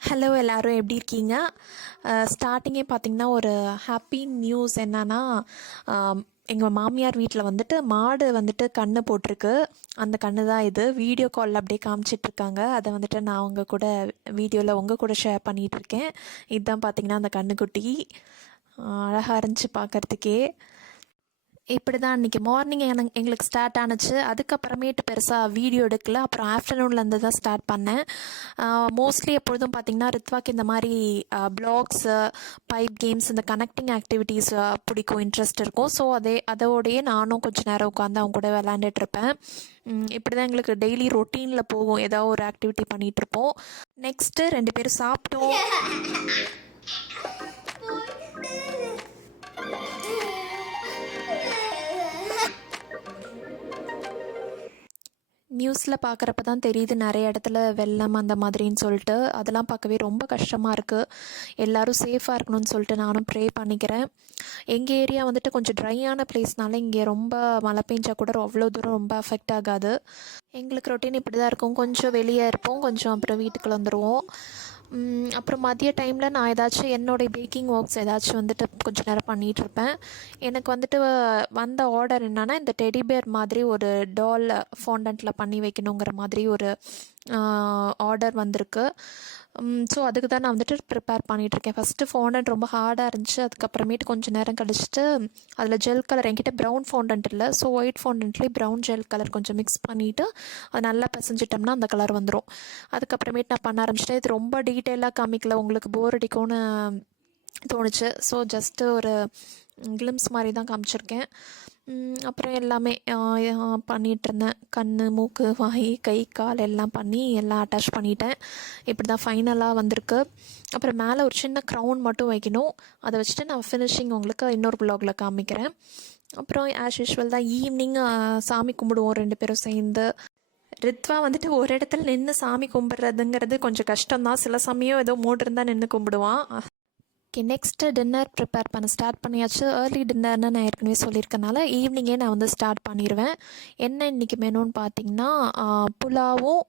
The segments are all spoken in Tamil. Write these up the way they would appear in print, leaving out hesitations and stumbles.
ஹலோ எல்லோரும் எப்படி இருக்கீங்க? ஸ்டார்டிங்கே பார்த்திங்கன்னா ஒரு ஹாப்பி நியூஸ் என்னன்னா, எங்கள் மாமியார் வீட்டில் வந்துட்டு மாடு வந்துட்டு கன்று போட்டிருக்கு. அந்த கன்று தான் இது. வீடியோ காலில் அப்படியே காமிச்சிட்ருக்காங்க. அதை வந்துட்டு நான் உங்கள் கூட வீடியோவில் உங்கள் கூட ஷேர் பண்ணிகிட்ருக்கேன். இதுதான் பார்த்திங்கன்னா அந்த கன்றுக்குட்டி. அழகாக இருந்துச்சு பார்க்குறதுக்கே. இப்படி தான் அன்றைக்கி மார்னிங் எங்களுக்கு ஸ்டார்ட் ஆனுச்சு. அதுக்கப்புறமேட்டு பெருசாக வீடியோ எடுக்கல. அப்புறம் ஆஃப்டர்நூன்லேருந்து தான் ஸ்டார்ட் பண்ணேன். மோஸ்ட்லி எப்பொழுதும் பார்த்திங்கன்னா ரித்வாக்கு இந்த மாதிரி ப்ளாக்ஸு, பைப் கேம்ஸ், இந்த கனெக்டிங் ஆக்டிவிட்டீஸ் பிடிக்கும், இன்ட்ரெஸ்ட் இருக்கும். ஸோ அதோடையே நானும் கொஞ்சம் நேரம் உட்காந்து அவங்க கூட விளாண்டுட்ருப்பேன். இப்படி தான் எங்களுக்கு டெய்லி ரொட்டீனில் போகும். ஏதோ ஒரு ஆக்டிவிட்டி பண்ணிகிட்ருப்போம். நெக்ஸ்ட்டு 2 பேரும் சாப்பிட்டோம். நியூஸில் பார்க்குறப்ப தான் தெரியுது நிறைய இடத்துல வெள்ளம் அந்த மாதிரின்னு சொல்லிட்டு. அதெல்லாம் பார்க்கவே ரொம்ப கஷ்டமாக இருக்குது. எல்லோரும் சேஃபாக இருக்கணும்னு சொல்லிட்டு நானும் ப்ரே பண்ணிக்கிறேன். எங்கள் ஏரியா வந்துட்டு கொஞ்சம் ட்ரையான பிளேஸ்னால இங்கே ரொம்ப மழை பெஞ்சா கூட அவ்வளோ தூரம் ரொம்ப அஃபெக்ட் ஆகாது. எங்களுக்கு ரொட்டீன் இப்படி தான் இருக்கும். கொஞ்சம் வெளியே இருப்போம், கொஞ்சம் அப்புறம் வீட்டுக்குள்ள வந்துடுவோம். அப்புறம் மதிய டைமில் நான் ஏதாச்சும் என்னுடைய பேக்கிங் ஒர்க்ஸ் ஏதாச்சும் வந்துட்டு கொஞ்சம் நேரம் பண்ணிகிட்ருப்பேன். எனக்கு வந்துட்டு வந்த ஆர்டர் என்னென்னா, இந்த டெடிபேர் மாதிரி ஒரு டால் ஃபாண்டன்ட்டில் பண்ணி வைக்கணுங்கிற மாதிரி ஒரு ஆர்டர் வந்திருக்கு. ஸோ அதுக்கு தான் நான் வந்துட்டு ப்ரிப்பேர் பண்ணிகிட்ருக்கேன். ஃபஸ்ட்டு ஃபாண்டன்ட் ரொம்ப ஹார்டாக இருந்துச்சு. அதுக்கப்புறமேட்டு கொஞ்சம் நேரம் கழிச்சிட்டு அதில் ஜெல் கலர், என்கிட்ட ப்ரௌன் ஃபாண்டன்ட் இல்லை, ஸோ ஒயிட் ஃபாண்டன்ட்லேயே ப்ரௌன் ஜெல் கலர் கொஞ்சம் மிக்ஸ் பண்ணிவிட்டு அது நல்லா பிசைஞ்சிட்டோம்னா அந்த கலர் வந்துடும். அதுக்கப்புறமேட்டு நான் பண்ண ஆரம்பிச்சிட்டேன். இது ரொம்ப டீட்டெயிலாக காமிக்கல, உங்களுக்கு போர் அடிக்கும்னு தோணுச்சு. ஸோ ஜஸ்ட்டு ஒரு கிளிம்ஸ் மாதிரி தான் காமிச்சிருக்கேன். அப்புறம் எல்லாமே பண்ணிகிட்ருந்தேன். கண், மூக்கு, வாய், கை, கால் எல்லாம் பண்ணி எல்லாம் அட்டாச் பண்ணிட்டேன். இப்படி தான் ஃபைனலாக வந்திருக்கு. அப்புறம் மேலே ஒரு சின்ன க்ரௌன் மட்டும் வைக்கணும். அதை வச்சுட்டு நான் ஃபினிஷிங் உங்களுக்கு இன்னொரு வ்ளாகில் காமிக்கிறேன். அப்புறம் ஆஸ் யூஷுவல் தான் ஈவினிங் சாமி கும்பிடுவோம் 2 பேரும் சேர்ந்து. ரித்வா வந்துட்டு ஒரு இடத்துல நின்று சாமி கும்பிட்றதுங்கிறது கொஞ்சம் கஷ்டம்தான். சில சமயம் ஏதோ மூடு இருந்தால் நின்று கும்பிடுவான். ஓகே, நெக்ஸ்ட்டு டின்னர் ப்ரிப்பேர் பண்ண ஸ்டார்ட் பண்ணியாச்சு. ஏர்லி டின்னர்னு நான் ஏற்கனவே சொல்லியிருக்கனால ஈவினிங்கே நான் வந்து ஸ்டார்ட் பண்ணிடுவேன். என்ன இன்றைக்கி மெனுன்னு பார்த்தீங்கன்னா, புலாவும்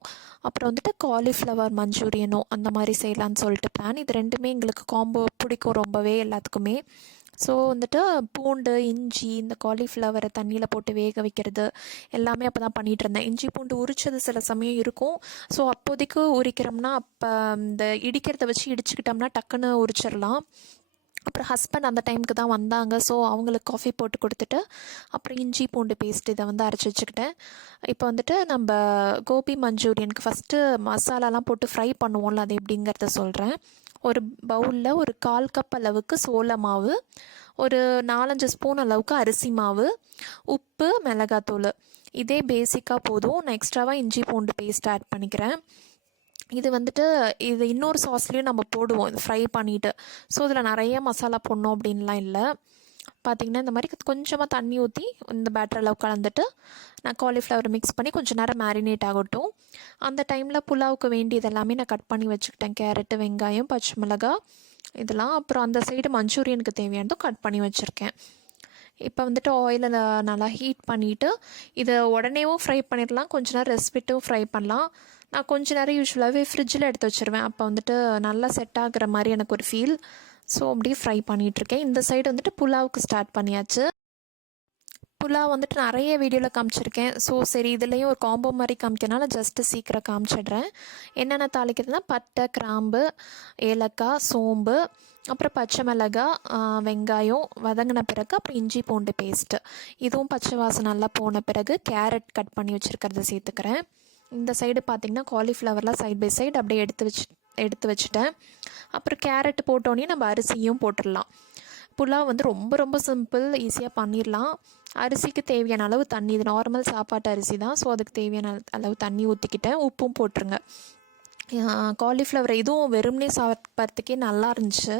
அப்புறம் வந்துட்டு காலிஃப்ளவர் மஞ்சூரியனும் அந்த மாதிரி செய்யலான்னு சொல்லிட்டு பிளான். இது 2மே எங்களுக்கு காம்போ பிடிக்கும் ரொம்பவே எல்லாத்துக்குமே. ஸோ வந்துட்டு பூண்டு, இஞ்சி, இந்த காலிஃப்ளவரை தண்ணியில் போட்டு வேக வைக்கிறது எல்லாமே அப்போ தான் பண்ணிகிட்ருந்தேன். இஞ்சி பூண்டு உரிச்சது சில சமயம் இருக்கும். ஸோ அப்போதைக்கு உரிக்கிறோம்னா அப்போ இந்த இடிக்கிறத வச்சு இடிச்சுக்கிட்டோம்னா டக்குன்னு உரிச்சிடலாம். அப்புறம் ஹஸ்பண்ட் அந்த டைமுக்கு தான் வந்தாங்க. ஸோ அவங்களுக்கு காஃபி போட்டு கொடுத்துட்டு அப்புறம் இஞ்சி பூண்டு பேஸ்ட் இதை வந்து அரைச்சி வச்சுக்கிட்டேன். இப்போ வந்துட்டு நம்ம கோபி மஞ்சூரியனுக்கு ஃபஸ்ட்டு மசாலாலாம் போட்டு ஃப்ரை பண்ணுவோம்ல, அது எப்படிங்கிறத சொல்கிறேன். ஒரு பவுலில் ஒரு 1/4 கப் அளவுக்கு சோள மாவு, ஒரு 4-5 ஸ்பூன் அளவுக்கு அரிசி மாவு, உப்பு, மிளகாத்தூள், இதே பேசிக்காக போதும். நான் எக்ஸ்ட்ராவாக இஞ்சி பூண்டு பேஸ்ட் ஆட் பண்ணிக்கிறேன். இது வந்துட்டு இது இன்னொரு சாஸ்லேயும் நம்ம போடுவோம் இது ஃப்ரை பண்ணிவிட்டு. ஸோ இதில் நிறைய மசாலா போடணும் அப்படின்லாம் இல்லை. பார்த்திங்கன்னா இந்த மாதிரி கொஞ்சமாக தண்ணி ஊற்றி இந்த பேட்டர் அளவு கலந்துட்டு நான் காலிஃப்ளவர் மிக்ஸ் பண்ணி கொஞ்சம் நேரம் மேரினேட் ஆகட்டும். அந்த டைமில் புலாவுக்கு வேண்டியது எல்லாமே நான் கட் பண்ணி வச்சுக்கிட்டேன். கேரட்டு, வெங்காயம், பச்சை மிளகாய் இதெல்லாம். அப்புறம் அந்த சைடு மஞ்சூரியனுக்கு தேவையானதும் கட் பண்ணி வச்சுருக்கேன். இப்போ வந்துட்டு ஆயிலை நல்லா ஹீட் பண்ணிவிட்டு இதை உடனேவும் ஃப்ரை பண்ணிடலாம், கொஞ்ச நேரம் ரெஸ்ட் விட்டும் ஃப்ரை பண்ணலாம். நான் கொஞ்ச நேரம் யூஸ்வலாகவே ஃப்ரிட்ஜில் எடுத்து வச்சுருவேன். அப்போ வந்துட்டு நல்லா செட் ஆகுற மாதிரி எனக்கு ஒரு ஃபீல். ஸோ அப்படியே ஃப்ரை பண்ணிகிட்ருக்கேன். இந்த சைடு வந்துட்டு புலாவுக்கு ஸ்டார்ட் பண்ணியாச்சு. புலாவ் வந்துட்டு நிறைய வீடியோவில் காமிச்சிருக்கேன். ஸோ சரி இதுலேயும் ஒரு காம்போ மாதிரி காமிக்கிறனால ஜஸ்ட்டு சீக்கிரம் காமிச்சிடுறேன். என்னென்ன தாளிக்கிறதுனா பட்டை, கிராம்பு, ஏலக்காய், சோம்பு, அப்புறம் பச்சை மிளகாய், வெங்காயம் வதங்கின பிறகு அப்புறம் இஞ்சி பூண்டு பேஸ்ட்டு, இதுவும் பச்சை வாசம் நல்லா போன பிறகு கேரட் கட் பண்ணி வச்சுருக்கிறத சேர்த்துக்கிறேன். இந்த சைடு பார்த்திங்கன்னா காலிஃப்ளவர்லாம் சைட் பை சைடு அப்படியே எடுத்து வச்சுட்டேன். அப்புறம் கேரட் போட்டோன்னே நம்ம அரிசியும் போட்டுடலாம். புலாவ் வந்து ரொம்ப ரொம்ப சிம்பிள், ஈஸியாக பண்ணிடலாம். அரிசிக்கு தேவையான அளவு தண்ணி, இது நார்மல் சாப்பாட்டு அரிசி தான். ஸோ அதுக்கு தேவையான அளவு தண்ணி ஊற்றிக்கிட்டேன். உப்பும் போட்டுருங்க. காலிஃப்ளவர் இதுவும் வெறும்னே சாப்பிட்றதுக்கே நல்லா இருந்துச்சு.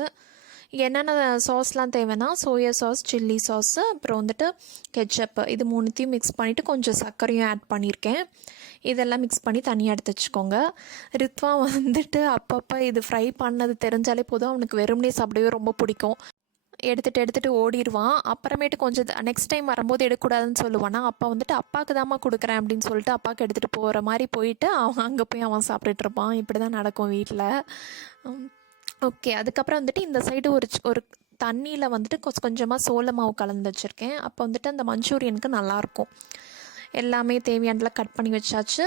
என்னென்ன சாஸ்லாம் தேவைன்னா சோயா சாஸ், சில்லி சாஸு, அப்புறம் வந்துட்டு கெச்சப்பு, இது 3த்தையும் மிக்ஸ் பண்ணிவிட்டு கொஞ்சம் சர்க்கரையும் ஆட் பண்ணியிருக்கேன். இதெல்லாம் மிக்ஸ் பண்ணி தனியாக எடுத்து வச்சுக்கோங்க. ரித்வா வந்துட்டு அப்பப்போ இது ஃப்ரை பண்ணது தெரிஞ்சாலே போதும், அவனுக்கு வெறும்னே சாப்பிடவே ரொம்ப பிடிக்கும். எடுத்துகிட்டு ஓடிடுவான். அப்புறமேட்டு கொஞ்சம் நெக்ஸ்ட் டைம் வரும்போது எடுக்கக்கூடாதுன்னு சொல்லுவானா. அப்போ வந்துட்டு அப்பாவுக்கு தாம்மா கொடுக்குறேன் அப்படின்னு சொல்லிட்டு அப்பாவுக்கு எடுத்துகிட்டு போகிற மாதிரி போயிட்டு அவன் அங்கே போய் அவன் சாப்பிட்டுட்டு இருப்பான். இப்படி தான் நடக்கும் வீட்டில். ஓகே, அதுக்கப்புறம் வந்துட்டு இந்த சைடு ஒரு தண்ணியில் வந்துட்டு கொஞ்சமாக சோள மாவு கலந்து வச்சுருக்கேன். அப்போ வந்துட்டு அந்த மஞ்சூரியனுக்கு நல்லாயிருக்கும். எல்லாமே தேவையானதெல்லாம் கட் பண்ணி வச்சாச்சு.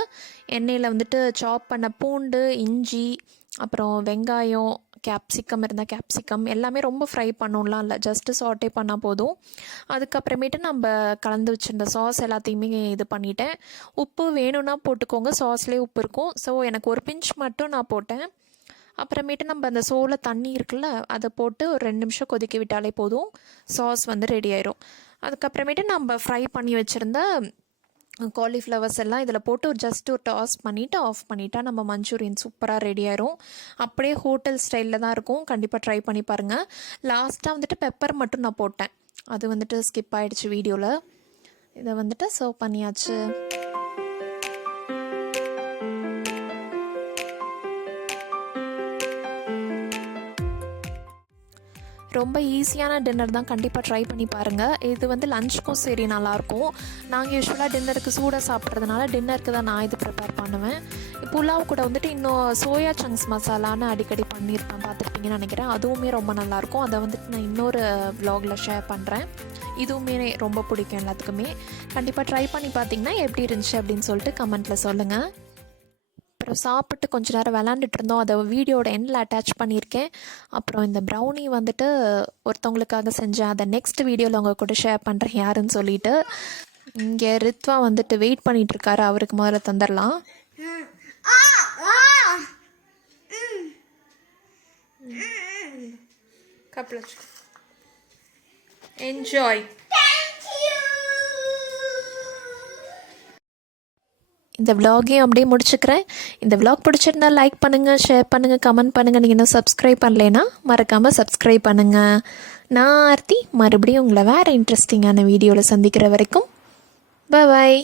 எண்ணெயில் வந்துட்டு சாப் பண்ண பூண்டு, இஞ்சி, அப்புறம் வெங்காயம், கேப்சிகம் இருந்தால் கேப்சிகம் எல்லாமே ரொம்ப ஃப்ரை பண்ணணும்லாம் இல்லை, ஜஸ்ட்டு சாட்டே பண்ணால் போதும். அதுக்கப்புறமேட்டு நம்ம கலந்து வச்சுருந்த சாஸ் எல்லாத்தையுமே இது பண்ணிட்டேன். உப்பு வேணும்னா போட்டுக்கோங்க, சாஸ்லேயே உப்பு இருக்கும். ஸோ எனக்கு ஒரு பிஞ்ச் மட்டும் நான் போட்டேன். அப்புறமேட்டு நம்ம அந்த சோள தண்ணி இருக்குல்ல, அதை போட்டு ஒரு 2 நிமிஷம் கொதிக்க விட்டாலே போதும், சாஸ் வந்து ரெடி ஆயிரும். அதுக்கப்புறமேட்டு நம்ம ஃப்ரை பண்ணி வச்சுருந்த காலிஃப்ளவர்ஸ் எல்லாம் இதில் போட்டு ஜஸ்ட் ஒரு டாஸ் பண்ணிவிட்டு ஆஃப் பண்ணிட்டா நம்ம மஞ்சூரியன் சூப்பராக ரெடி ஆயிரும். அப்படியே ஹோட்டல் ஸ்டைலில் தான் இருக்கும். கண்டிப்பாக ட்ரை பண்ணி பாருங்கள். லாஸ்ட்டாக வந்துட்டு பெப்பர் மட்டும் நான் போட்டேன், அது வந்துட்டு ஸ்கிப் ஆகிடுச்சு வீடியோவில். இதை வந்துட்டு சர்வ் பண்ணியாச்சு. ரொம்ப ஈஸியான டின்னர் தான், கண்டிப்பாக ட்ரை பண்ணி பாருங்கள். இது வந்து லஞ்சுக்கும் சரி நல்லாயிருக்கும். நாங்கள் யூஸ்வலாக டின்னருக்கு சூடாக சாப்பிட்றதுனால டின்னருக்கு தான் நான் இது ப்ரிப்பேர் பண்ணுவேன். புலாவ் கூட வந்துட்டு இன்னும் சோயா சங்க்ஸ் மசாலான்னு அடிக்கடி பண்ணியிருப்பேன், பார்த்துருப்பீங்கன்னு நினைக்கிறேன். அதுவுமே ரொம்ப நல்லாயிருக்கும். அதை வந்துட்டு நான் இன்னொரு வ்ளாகில் ஷேர் பண்ணுறேன். இதுவுமே ரொம்ப பிடிக்கும் எல்லாத்துக்குமே. கண்டிப்பாக ட்ரை பண்ணி பார்த்தீங்கன்னா எப்படி இருந்துச்சு அப்படின்னு சொல்லிட்டு கமெண்ட்டில் சொல்லுங்கள். அப்புறம் சாப்பிட்டு கொஞ்ச நேரம் விளாண்டுட்டு இருந்தோம், அதை வீடியோட எண்டில் அட்டாச் பண்ணியிருக்கேன். அப்புறம் இந்த ப்ரௌனி வந்துட்டு ஒருத்தவங்களுக்காக செஞ்சேன், அதை நெக்ஸ்ட் வீடியோவில் உங்கள் கூட ஷேர் பண்ணுறேன் யாருன்னு சொல்லிட்டு. இங்கே ரித்வா வந்துட்டு வெயிட் பண்ணிகிட்ருக்காரு, அவருக்கு முதல்ல தந்துடலாம். என்ஜாய். இந்த விலாகையும் அப்படியே முடிச்சுக்கிறேன். இந்த விலாக் பிடிச்சிருந்தா லைக் பண்ணுங்கள், ஷேர் பண்ணுங்கள், கமெண்ட் பண்ணுங்கள். நீங்கள் இன்னும் சப்ஸ்கிரைப் பண்ணலைன்னா மறக்காமல் சப்ஸ்கிரைப் பண்ணுங்கள். நான் ஆர்த்தி, மறுபடியும் உங்களை வேறு இன்ட்ரெஸ்டிங்கான வீடியோவில் சந்திக்கிற வரைக்கும் பாய்.